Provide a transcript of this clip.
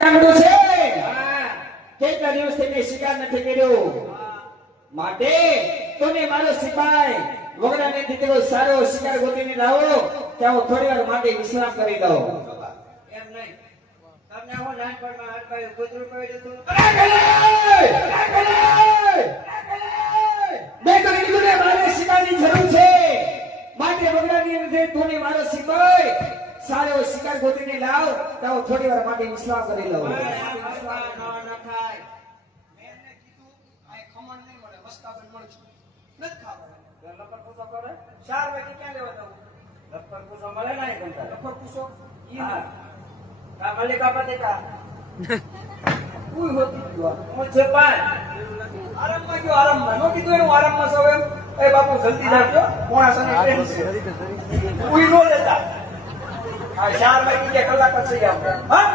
સાંભળ્યું છે કેટલા દિવસથી મેં શિકાર નથી કર્યો માટે તને મારો સિપાઈ વગડાને દીકરો સારો શિકાર ગોતીને લાવો ત્યાં હું થોડી વાર માટે વિશ્રામ કરી દઉં એમ નહીં તમને હું નાનપણમાં હાથ પાડ્યું કૂતરું પડ્યું હતું મેં તો કીધું ને મારે શિકારની જરૂર છે માટે વગડાની અંદર તને મારો સિપાઈ સારો શિકાર ગોતીને લાવ ત્યાં હું થોડી વાર માટે વિશ્રામ કરી લઉં ન થાય મેને કીધું આ ખમણ નહીં મળે વસ્તાબન મળશે નથી ખાવાનું લપર પૂછો કરે 4 વાગે ક્યાં લેવા જવું લપર પૂછો મળે ને અહીં કંટાળે. લફર પૂછો હા કા મલિકા પતિકા કોઈ હોતી ગયો હું છે પાંચ આરામમાં ગયો આરામમાં નો કીધું એનું આરામમાં સૌ એમ એ બાપુ જલ્દી જાજો પોણા સને ટ્રેન છે કોઈ નો લેતા આ 4 વાગે કે કલાક પછી આવશે હા